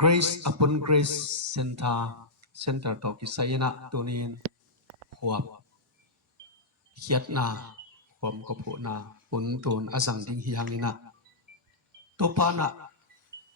Grace upon Grace Center ตอกิไซนะตัวนี้ขวบเขียดนาความกบนาปุนตูนอสังดิงฮิฮังนะตัวปานะ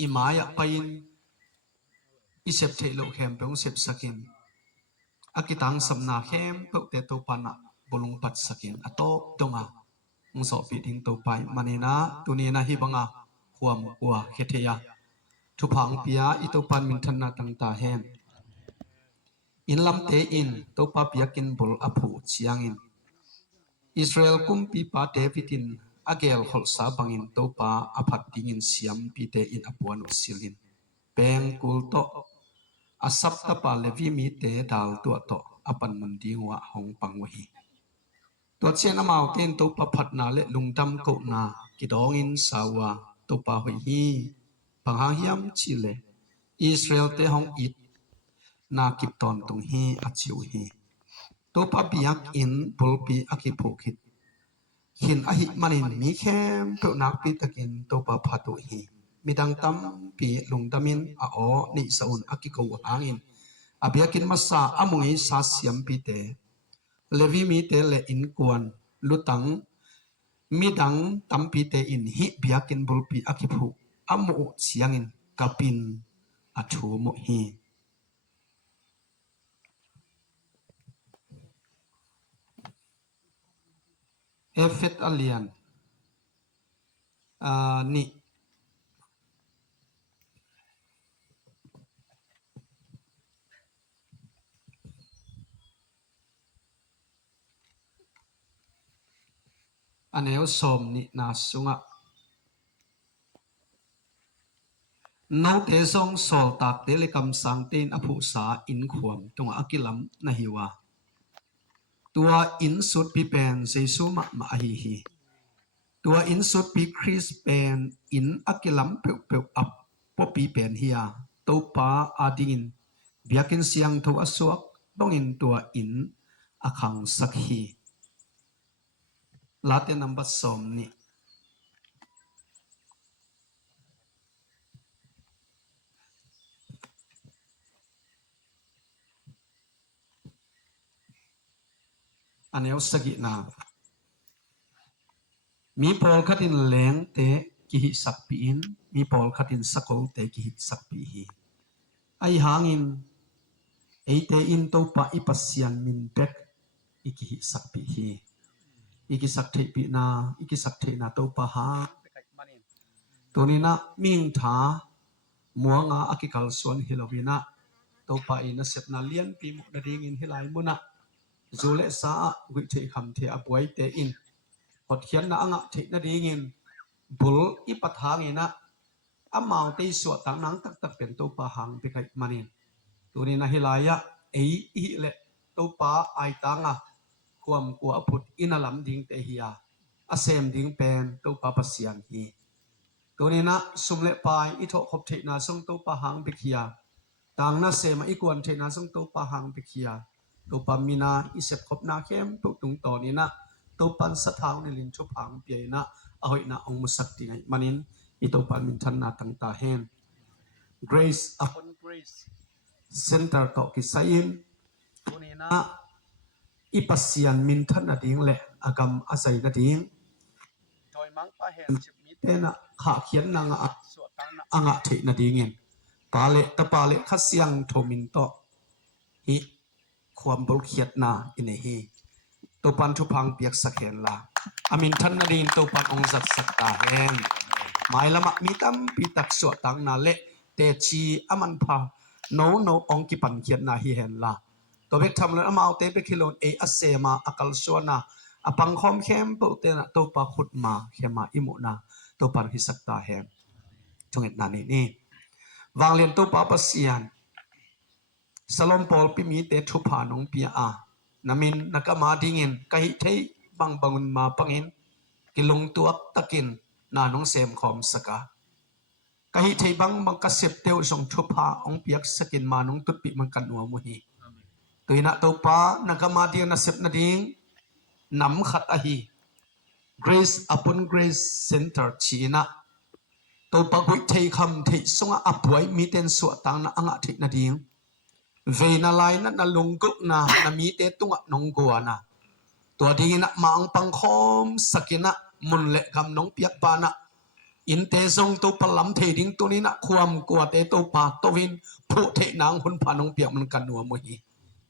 อิมายะไปอินอิเสพเทโลเข้มเปงเสพสกินอากิตังสำนาเข้มเปกเตตัวปานะบลุงปัดสกินอโตดงะมุสอปิดิงตัวไปมันนี่นะตัวนี้นะฮิบังะความกลัวเขตยาทุพังปียอิตัวปันมินทันนาตังตาเฮมอินลำเตอินตัวปาปียกินบุลอภูเชียงอินอิสราเอลกุมปีปาเดวิดินอาเกลขลสาบังอินตัวปาอภัดดิงินเสียมปีเตอินอปวนอุสิลินเปงกุลโตอาสับตะปาเลวิมีเตดาลตัวโตอปันมันดิงวะหงปังวะฮีตัวเชนอมาวเตนตัวปาพัดนาเลลุงดำกุนากิดองอินสาวาตัวปาหอยฮีปังหางยามชิเลอิสราเอลเตหงอิดนากิบตอนตรงฮีอาจิวฮีตัวปาบิยักอินบุลปีอากิโพคิดหินอหิมันินมีแคมเพื่อนักปีตะกินตัวปาพัตุฮีมีดังตั้มปีลุงดามินอานิสอุนอากิโกวหางอินอาบิยักินมาซาอามุยซาเสียมปีเตเลวิมีเตเลอินกวนลุตังมีดังตั้มปีเตอินฮิบิยักินบุลปีอากิโพอามุเสียงอินกับปินอาชูโมฮีเอฟเฟตอเลียนนี่อันนี้สมนี่นาสุงะนอกเทซงสอลตักเตเลกัมสังเตนอภูษาอินขวมตรงอากิลัมนะฮิวาตัวอินสุดปีเป็นเซซูมะมาฮีฮีตัวอินสุดปีคริสเป็นอินอากิลัมเปลอับปปีเป็นเฮียตัวปาอาดินเบียกินเสียงทัวสวกต้องอินตัวอินอาคังสักฮีลาเตนัมบัสสมนี่อันนี้สกินามีพอลขัดินแหลงเตกิหิสักปีอินมีพอลขัดินสักโอเตกิหิสักปีฮีไอหางอินไอเตอินตัวปะอิปัสยันมินเบกอิกิหิสักปีฮีอิกิสักเทปีนาอิกิสักเทนาตัวปะหาตัวนี้นะมิงถามัวงาอากิคัลส่วนฮิโลวินะตัวปะอินเสพนาเลียนปีมุนาดิงินฮิไลมุนะจูเลสาวิเทคำเทอบวยเตอินพอเขียนนะอ่ะเทนาดีงินบุลอิปัทางินะอามาเตสวดต่างนังตักเป็นตัวปะหังไปไกมันนี่ตัวนี้นะฮิลายะอีเลตัวปะไอตังอ่ะความกลัวพุทธอินาลัมดิงเตฮียอาเซมดิงเป็นตัวปะปัสยันฮีตัวนี้นะสุมเลปายอิทอขบเทนาส่งตัวปะหังไปเขียต่างนะเซมาอีกวนเทนาส่งตัวปะหังไปเขียตัวปามินาอิเสพขบนาเข้มตุตุงต่อนี้นะตัวปันสะท้าวในลินชุพังเปียนะเอาให้นะองมุสักติไงมันนินอีตัวปันมินทันนาตั้งตาเฮน Grace upon Grace Center ต่อกิไซน์ตัวนี้นะอีปัสยันมินทันนาดิ้งแหละอากรรมอาศัยนาดิ้งโดยมังปะเฮนจิมิเตนะขาเขียนนางะสวดตังนะอ่างะเทนาดิ้งเงินปาเลตปาเลขัสยังโทมินโตฮิความบริเขียดนาอินเฮีตัวปันทุพังเปียกสักเห็นละอามินทันนาดินตัวปันองจัดสักตาเห็นหมายละมะมีตั้มปีตักสวดตังนาเละเตชีอามันพาโนองกิปันเขียดนาฮีเห็นละตัวเบกทำเลยอามาเอาเตเบกิโลนเออเซมาอักลสวนาอปังคอมเข้มเปเตนะตัวปะขุดมาเข้มาอิมุนาตัวปันฮิสักตาเห็นจงเห็นนานี่วางเรียนตัวปะปัสยันสลอมปอลปิมีเตทุพานงปีอานามินนักมาดิ่งกะหิเทบังบังมาปังอินกิลงตัวตะกินนานงเสมขอมสกากะหิเทบังบังกะเสพเตวส่งทุพาองเปียกสกินมานงตุดปิมันกันหัวมุฮีตัวนักตัวปานักมาดิ่งนักเสพนาดิ่งนำขัดอหี Grace upon Grace Center ชีนะ to pa goi thei kham thei sunga apuai mi ten su tang na anga thik na ding ve na lai na lungku na mi te tunga nong go na to ding na mang pang khom sakina mun le kam nong piak pa na in te song to palam thei ding to ni na khuam kwa te to pa to win phu the nang hun pa nong piak man kan nuwa mo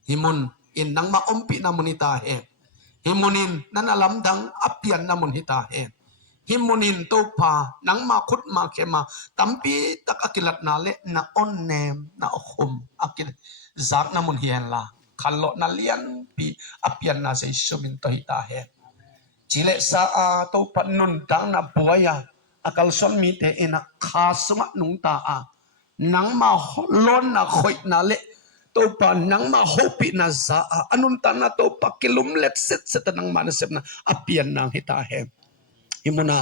hi mun in nang ma om pi na munita he himunin nan alam dang apian na mun hita he himunin to pa nang ma khut ma khema tampi tak akilat na le na on nem na khum akil zak na mun hian la khallo na lian pi apian na sei sumin to hita he chile sa a to panun dang na buaya akal son mi te ina khasma nung ta a nang ma lon na khoi na le to pa nang ma hopi na za anun ta na to pa kilum let set set nang man sep na apian nang hita he himuna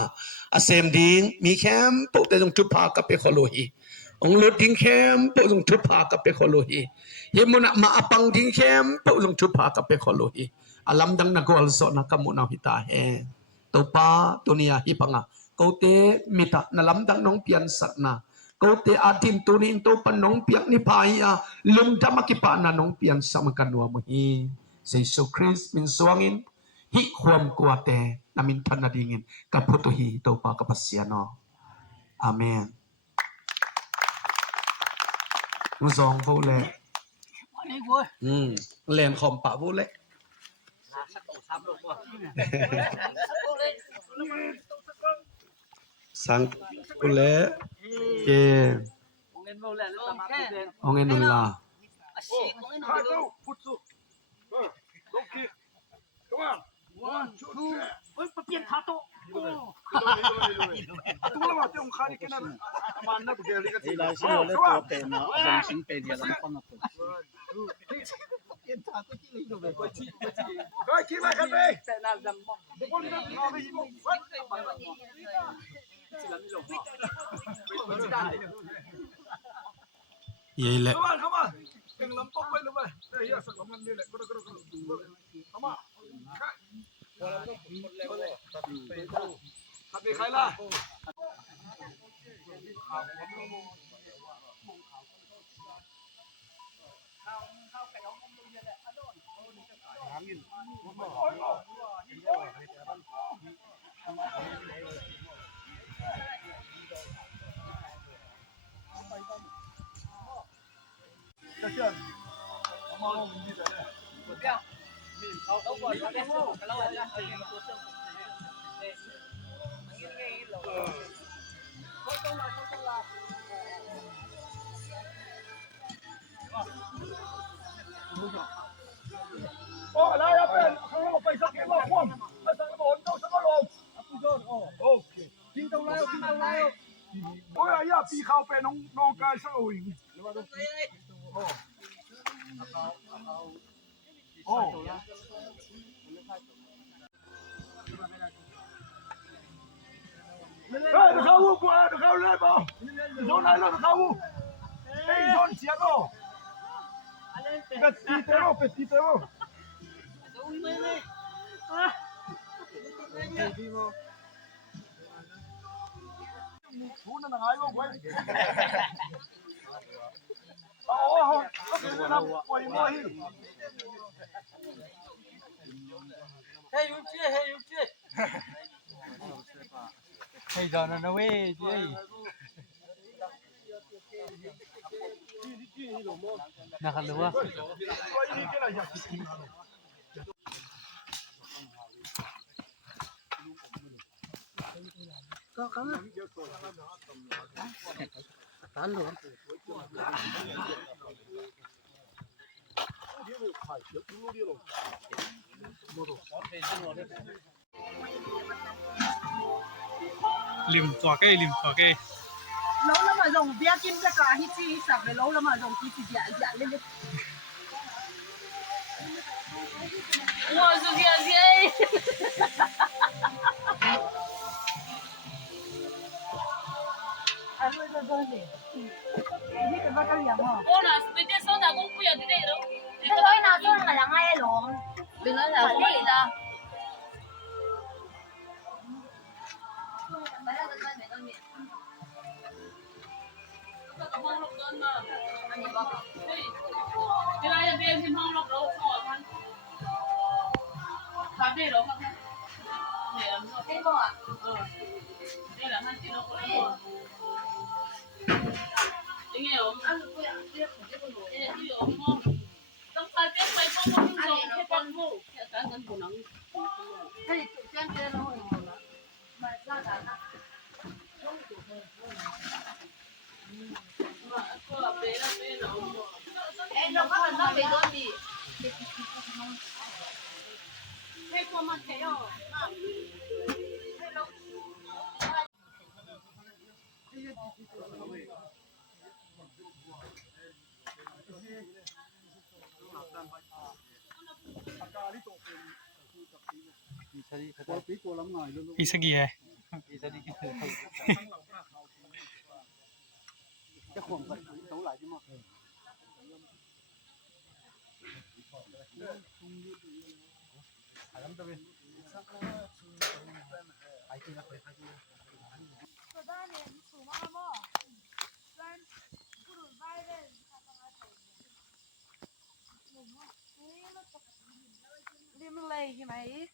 asem ding mi khem po te jong thupa ka pe kholohi ong lo ding khem po jong thupa ka pe kholohi himuna ma apang ding khem po jong thupa ka pe kholohi alam dang na gol so na kamuna hita he to pa tunia hi panga ko te mita na lam dang nong pian sat na ko te atin tunin to panong piak ni pai a lum damakipa na nong pian samakanwa mo hi Jesus Christ min suangin hi khwam kwate namin panadingin kaputo hi to pa kapasiano amen ngzong vo le len khom pa vo le sang ule ke ongen la One, two, oi, papian tato. Tu la mate un khari kena manna bugeli ka ila sino le to pe na jong sing pe dia lam pang ko papian tato ki le no be ko chi ko ki ma khan be se na jam mo de ko ni na be hi mo what chi la mi lo ye le come on eng lam pok pe lo ba ya sa lam ni le ko come on Happy Khaila. Oh, la ya pen, không phải sắc cái bao quang, ở sang cái bốn đâu sang cái lồng. Ok. Tin tàu lai, tin tàu lai. Ôi ya pi khao pen nong cái sao oi. Oh. Ê, được không qua, được không lên bao. Zone này là được không? Ê, zone chiếc đâu? Petitero. Phú nó ngay không quay. Nó quay mua hi. hey you che hey giờ nó về chứ na khăn luôn Có tán luôn lim tòa cây lâu lắm mà dùng bia kim ra cả hít chi sạc về lâu lắm mà dùng chi dạ dạ lên lên Wow, so gì anh ơi rồi gì đi cái bắt cái gì hả ô là bây giờ số nào cũng bây giờ thế này đâu cái tối nào tôi là làm ai luôn đừng nói là gì đó 这来这边去忙了，然后送我看。他这楼看看。这个啊，这两看几楼过来过。应该有。这有么？当他这回帮我们做，这帮我，咱跟不能。哎，这样这楼有了，买啥啥呢？哎，那他们那边多的。ให้ตัวมาแค่ย่อ Isa gihe. Đi mình lầy gì mày?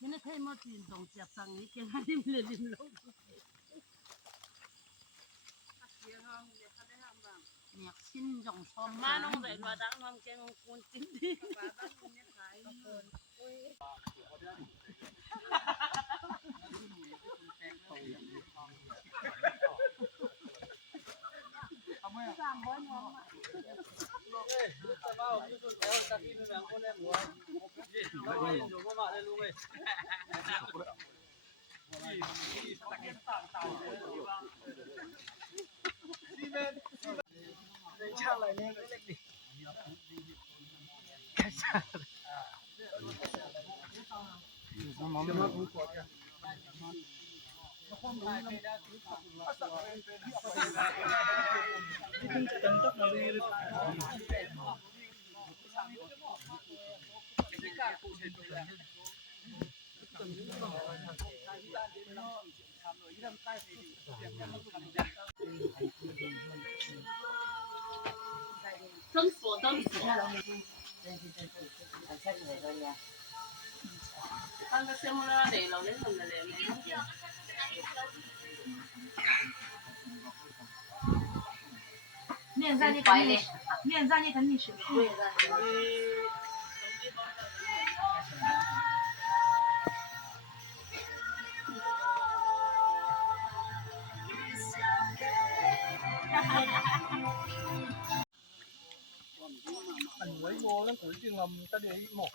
Nên thấy một chuyện đồng chẹp sang ý cái hai đêm liền liền lâu. Nhạc xin dòng xóm Mà nó dậy mà đang nằm trên con chín đi. Tân sổ tân sổ. Ăn cái xem nó để lâu đến mình là để mình. Miễn ra你肯定，miễn ra你肯定是。Anh mới vô nó cũng chuyên ngầm ta để một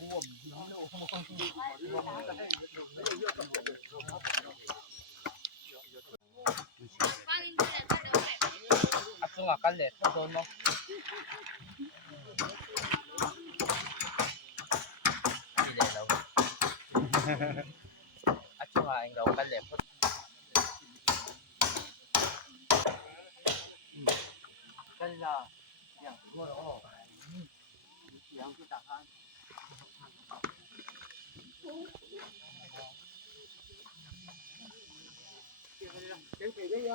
cuộn nó độ Aku nggak akan lihat tuh no. Tidak tahu. Aku nggak akan lihat. Kan là yang gua oh. Yang kita kan. Cái gì đây?